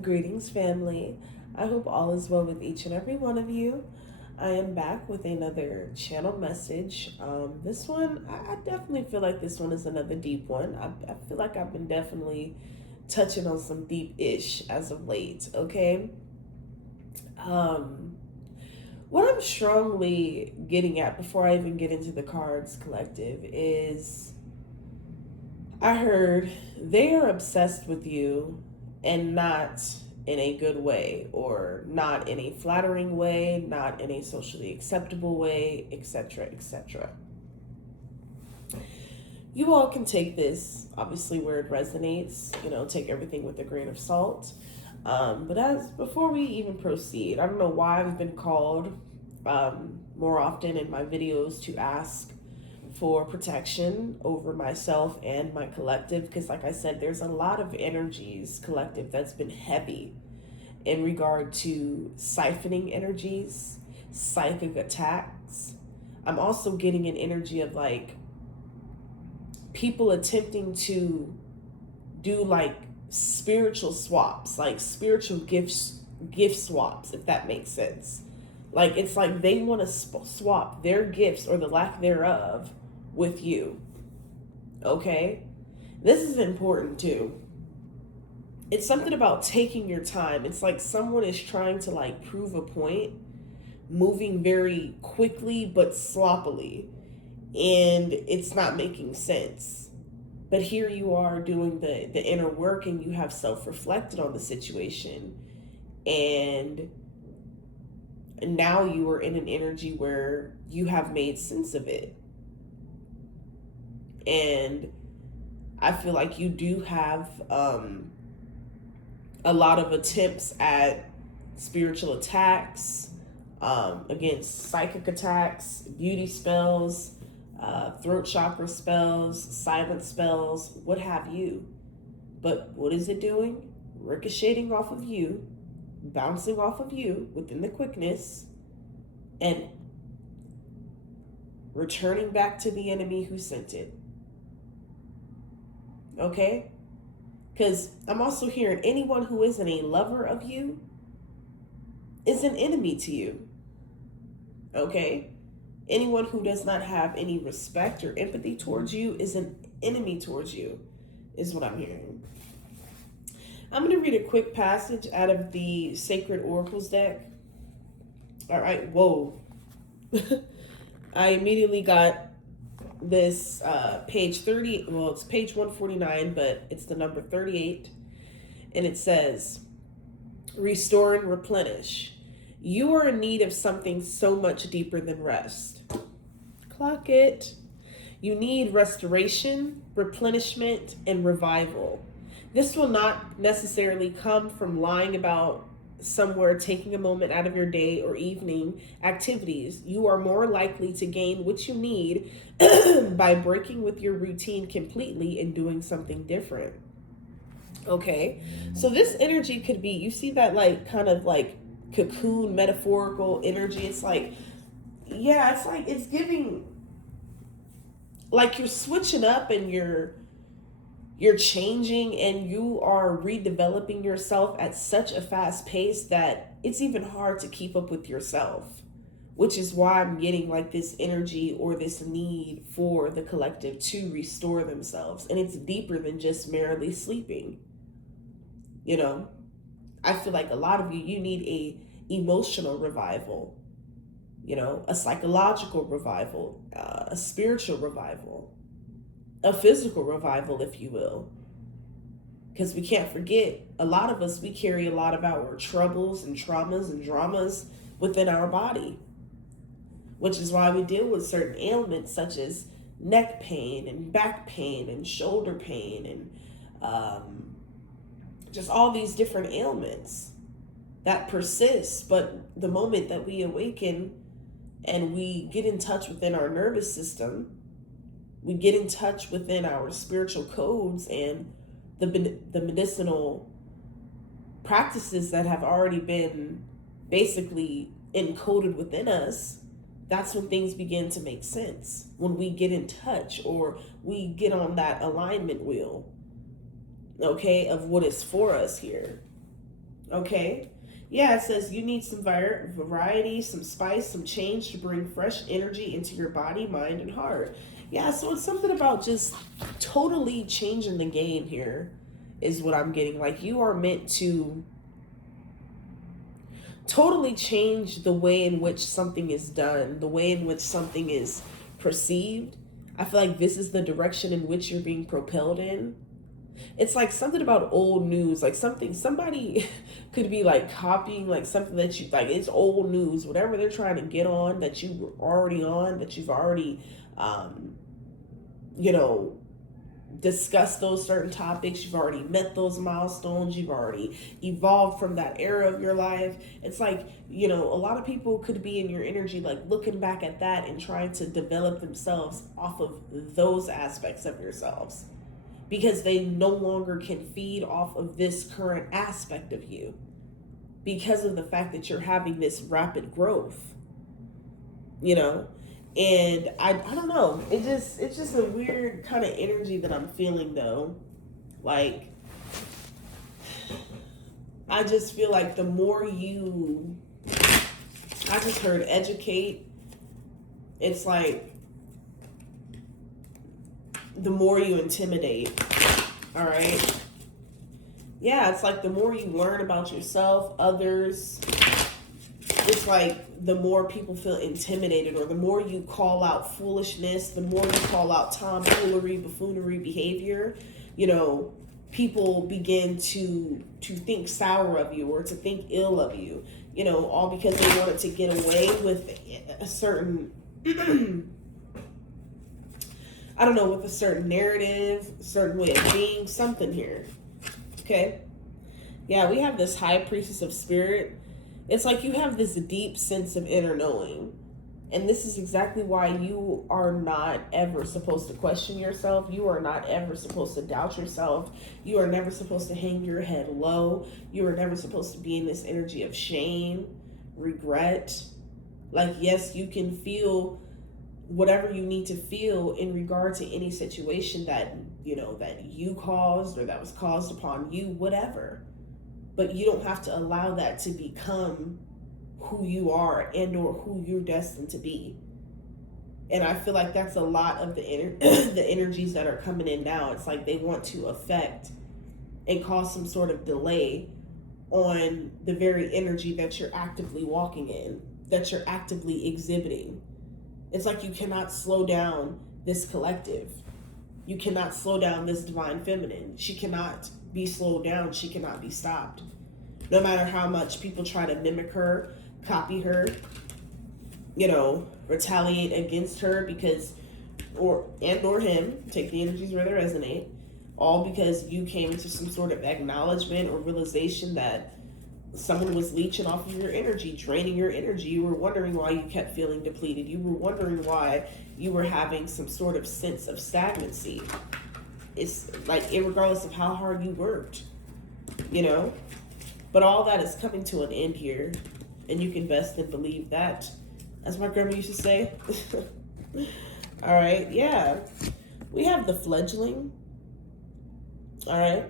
Greetings, family. I hope all is well with each and every one of you. I am back with another channel message. This one, I definitely feel like this one is another deep one. I feel like I've been definitely touching on some deep-ish as of late, okay? Um, what I'm strongly getting at before I even get into the cards collective is I heard they are obsessed with you and not in a good way or not in a flattering way, not in a socially acceptable way, etc., etc. You all can take this obviously where it resonates, take everything with a grain of salt. But as before we even proceed, I don't know why I've been called more often in my videos to ask for protection over myself and my collective, because like I said, there's a lot of energies collective that's been heavy in regard to siphoning energies, psychic attacks. I'm also getting an energy of like people attempting to do like spiritual swaps, like spiritual gift swaps, if that makes sense. Like it's like they want to swap their gifts or the lack thereof with you. Okay? This is important too. It's something about taking your time. It's like someone is trying to like prove a point, moving very quickly but sloppily, and it's not making sense. But here you are doing the inner work and you have self-reflected on the situation, and now you are in an energy where you have made sense of it. And I feel like you do have a lot of attempts at spiritual attacks, against psychic attacks, beauty spells, throat chakra spells, silent spells, what have you. But what is it doing? Ricocheting off of you, bouncing off of you within the quickness, and returning back to the enemy who sent it. Okay? Because I'm also hearing anyone who isn't a lover of you is an enemy to you. Okay? Anyone who does not have any respect or empathy towards you is an enemy towards you, is what I'm hearing. I'm going to read a quick passage out of the Sacred Oracles deck. All right, whoa. I immediately got this page 30. Well, it's page 149, but it's the number 38. And it says, restore and replenish. You are in need of something so much deeper than rest. Clock it. You need restoration, replenishment, and revival. This will not necessarily come from lying about somewhere, taking a moment out of your day or evening activities. You are more likely to gain what you need by breaking with your routine completely and doing something different. Okay, so this energy could be, you see that like kind of like cocoon metaphorical energy. It's like, yeah, it's like it's giving like you're switching up and you're changing and you are redeveloping yourself at such a fast pace that it's even hard to keep up with yourself, which is why I'm getting like this energy or this need for the collective to restore themselves. And it's deeper than just merely sleeping. I feel like a lot of you need a emotional revival, a psychological revival, a spiritual revival, a physical revival, if you will. Because we can't forget, a lot of us, we carry a lot of our troubles and traumas and dramas within our body, which is why we deal with certain ailments such as neck pain and back pain and shoulder pain and just all these different ailments that persist. But the moment that we awaken and we get in touch within our nervous system, we get in touch within our spiritual codes and the medicinal practices that have already been basically encoded within us, that's when things begin to make sense. When we get in touch or we get on that alignment wheel, okay, of what is for us here. Okay. Yeah, it says you need some variety, some spice, some change to bring fresh energy into your body, mind, and heart. Yeah, so it's something about just totally changing the game here, is what I'm getting. Like, you are meant to totally change the way in which something is done, the way in which something is perceived. I feel like this is the direction in which you're being propelled in. It's like something about old news, like somebody could be like copying like something that you like, it's old news, whatever they're trying to get on that you were already on, that you've already um you know discussed those certain topics, you've already met those milestones, you've already evolved from that era of your life. It's like, a lot of people could be in your energy, like looking back at that and trying to develop themselves off of those aspects of yourselves, because they no longer can feed off of this current aspect of you because of the fact that you're having this rapid growth, you know? And I don't know. It's just a weird kind of energy that I'm feeling though. Like, I just feel like the more you, I just heard educate. It's like the more you intimidate. All right. Yeah, it's like the more you learn about yourself, others, it's like the more people feel intimidated, or the more you call out foolishness, the more you call out tomfoolery, buffoonery behavior, people begin to think sour of you or to think ill of you, all because they wanted to get away with a certain I don't know, with a certain narrative, a certain way of being, something here. Okay? Yeah, we have this high priestess of spirit. It's like you have this deep sense of inner knowing. And this is exactly why you are not ever supposed to question yourself. You are not ever supposed to doubt yourself. You are never supposed to hang your head low. You are never supposed to be in this energy of shame, regret. Like, yes, you can feel whatever you need to feel in regard to any situation that you caused or that was caused upon you, whatever, but you don't have to allow that to become who you are and or who you're destined to be. And I feel like that's a lot of the the energies that are coming in now. It's like they want to affect and cause some sort of delay on the very energy that you're actively walking in, that you're actively exhibiting. It's like you cannot slow down this collective. You cannot slow down this divine feminine. She cannot be slowed down. She cannot be stopped. No matter how much people try to mimic her, copy her, retaliate against her or him, take the energies where they resonate, all because you came into some sort of acknowledgement or realization that someone was leeching off of your energy, draining your energy. You were wondering why you kept feeling depleted. You were wondering why you were having some sort of sense of stagnancy. It's like, regardless of how hard you worked, But all that is coming to an end here. And you can best and believe that. As my grandma used to say. All right, yeah. We have the fledgling. All right.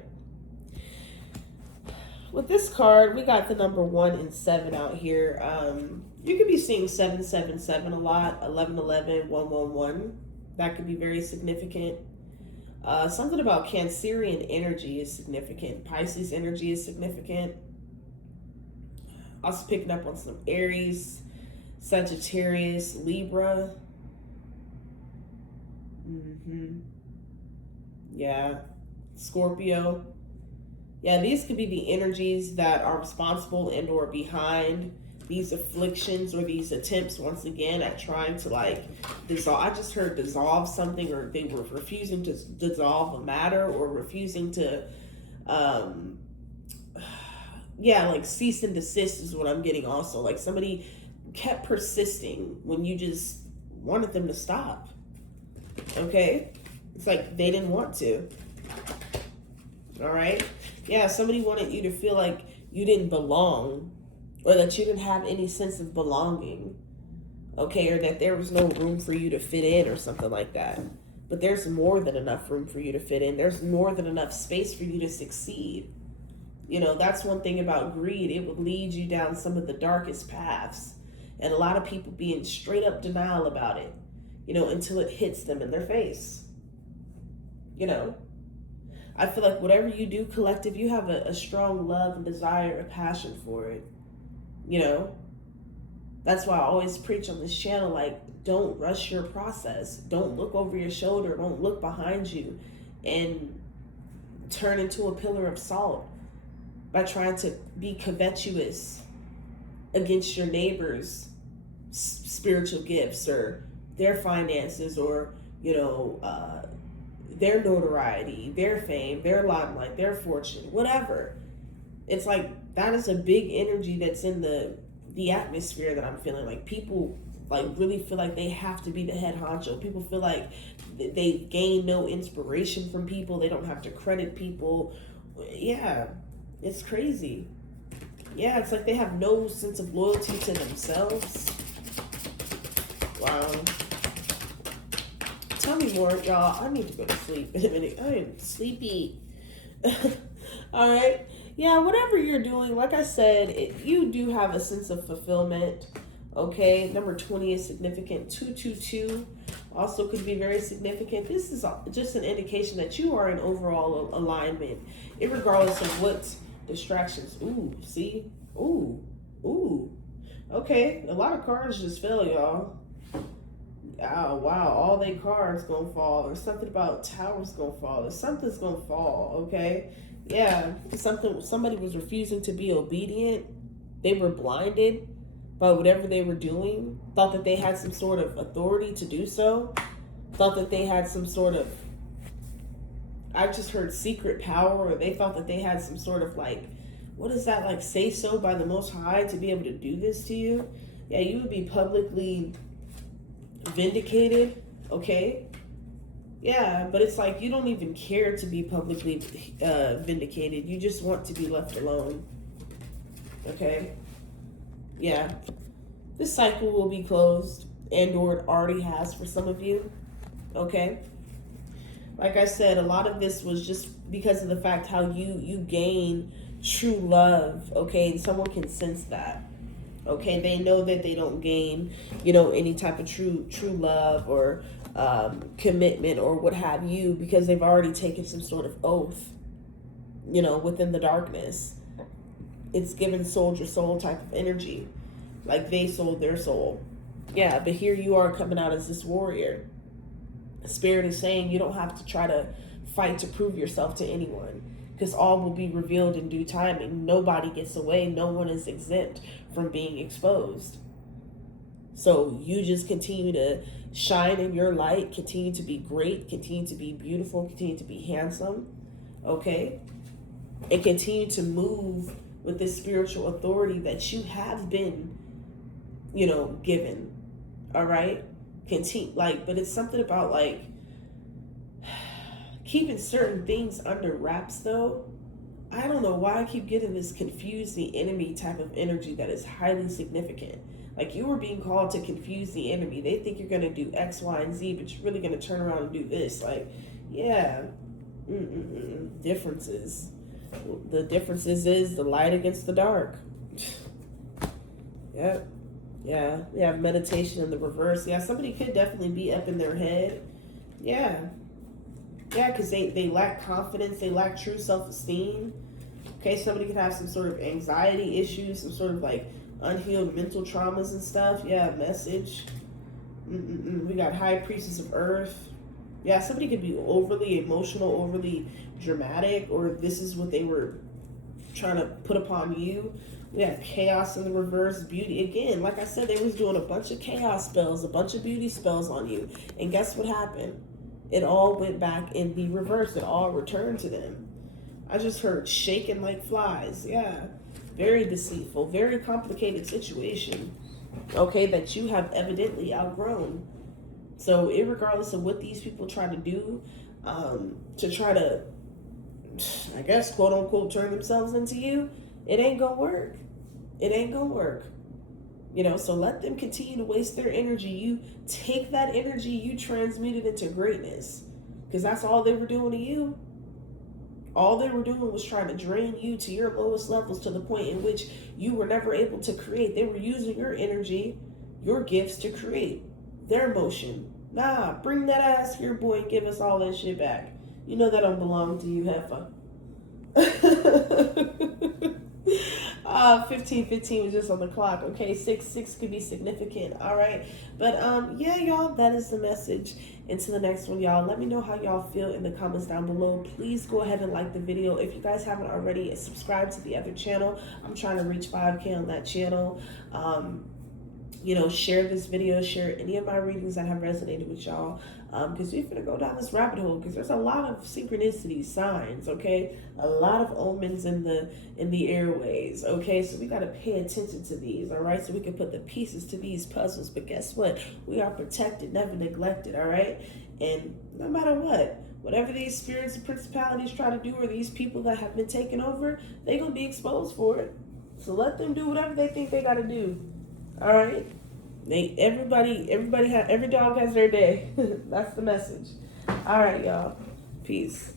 With this card, we got the number 1 and 7 out here. You could be seeing 777 a lot, 1111, 111. That could be very significant. Something about Cancerian energy is significant. Pisces energy is significant. Also picking up on some Aries, Sagittarius, Libra. Yeah. Scorpio. Yeah, these could be the energies that are responsible and or behind these afflictions or these attempts, once again, at trying to dissolve. I just heard dissolve something, or they were refusing to dissolve a matter, or refusing to, cease and desist is what I'm getting also. Like somebody kept persisting when you just wanted them to stop. Okay? It's like they didn't want to. All right? Yeah, somebody wanted you to feel like you didn't belong, or that you didn't have any sense of belonging, okay, or that there was no room for you to fit in or something like that. But there's more than enough room for you to fit in. There's more than enough space for you to succeed. That's one thing about greed. It would lead you down some of the darkest paths. And a lot of people be in straight up denial about it, until it hits them in their face. I feel like whatever you do, collective, you have a strong love and desire, a passion for it. That's why I always preach on this channel, like, don't rush your process. Don't look over your shoulder. Don't look behind you and turn into a pillar of salt by trying to be covetous against your neighbor's spiritual gifts or their finances or, their notoriety, their fame, their limelight, their fortune, whatever. It's like that is a big energy that's in the atmosphere that I'm feeling. Like people like really feel like they have to be the head honcho. People feel like they gain no inspiration from people. They don't have to credit people. Yeah, it's crazy. Yeah, it's like they have no sense of loyalty to themselves. Wow. Tell me more, y'all. I need to go to sleep in a minute. I am sleepy. All right. Yeah, whatever you're doing, like I said, you do have a sense of fulfillment. Okay. Number 20 is significant. 222 also could be very significant. This is just an indication that you are in overall alignment, regardless of what distractions. Ooh, see? Ooh. Okay. A lot of cards just fell, y'all. Oh, wow, all they cards gonna fall, or something about towers gonna fall, or something's gonna fall. Okay, yeah, somebody was refusing to be obedient. They were blinded by whatever they were doing, thought that they had some sort of authority to do so, thought that they had some sort of, I just heard secret power, or they thought that they had some sort of like, what is that, like say so by the Most High to be able to do this to you. Yeah, you would be publicly vindicated. Okay, yeah, but it's like you don't even care to be publicly vindicated. You just want to be left alone. Okay, yeah, this cycle will be closed, and or it already has for some of you. Okay, like I said, a lot of this was just because of the fact how you gain true love. Okay, and someone can sense that. Okay, they know that they don't gain, any type of true love or commitment or what have you, because they've already taken some sort of oath, within the darkness. It's given soldier soul type of energy, like they sold their soul. Yeah, but here you are coming out as this warrior. Spirit is saying you don't have to try to fight to prove yourself to anyone, because all will be revealed in due timing. Nobody gets away. No one is exempt from being exposed. So you just continue to shine in your light, continue to be great, continue to be beautiful, continue to be handsome, okay? And continue to move with this spiritual authority that you have been, given, all right? Continue, but it's something about, keeping certain things under wraps, though. I don't know why I keep getting this confuse the enemy type of energy that is highly significant. Like you were being called to confuse the enemy. They think you're going to do X, Y, and Z, but you're really going to turn around and do this. Differences. The differences is the light against the dark. Yep. Yeah. They have meditation in the reverse. Yeah, somebody could definitely be up in their head. Yeah. Yeah, because they lack confidence, they lack true self-esteem. Okay, somebody could have some sort of anxiety issues, some sort of unhealed mental traumas and stuff. Yeah, message. We got High Priestess of Earth. Yeah, somebody could be overly emotional, overly dramatic, or this is what they were trying to put upon you. We have Chaos in the reverse, beauty. Again, like I said, they was doing a bunch of chaos spells, a bunch of beauty spells on you. And guess what happened? It all went back in the reverse. It all returned to them. I just heard shaking like flies. Yeah. Very deceitful, very complicated situation. Okay, that you have evidently outgrown. So irregardless of what these people try to do, to try to, I guess, quote unquote, turn themselves into you, it ain't gonna work. It ain't gonna work. So let them continue to waste their energy. You take that energy, you transmute it into greatness. Because that's all they were doing to you. All they were doing was trying to drain you to your lowest levels, to the point in which you were never able to create. They were using your energy, your gifts to create their motion. Nah, bring that ass here, boy, and give us all that shit back. You know that don't belong to you, heifer. 15:15 was just on the clock. Okay, 6 could be significant. All right, but yeah, y'all, that is the message. Into the next one, y'all. Let me know how y'all feel in the comments down below. Please go ahead and like the video. If you guys haven't already, subscribe to the other channel. I'm trying to reach 5K on that channel. Share this video, share any of my readings that have resonated with y'all, because we're gonna go down this rabbit hole, because there's a lot of synchronicity signs, okay, a lot of omens in the airways, okay, so we got to pay attention to these, all right, so we can put the pieces to these puzzles. But guess what, we are protected, never neglected, all right, and no matter whatever these spirits and principalities try to do, or these people that have been taken over, they're gonna be exposed for it. So let them do whatever they think they got to do. All right, every dog has their day. That's the message. All right, y'all. Peace.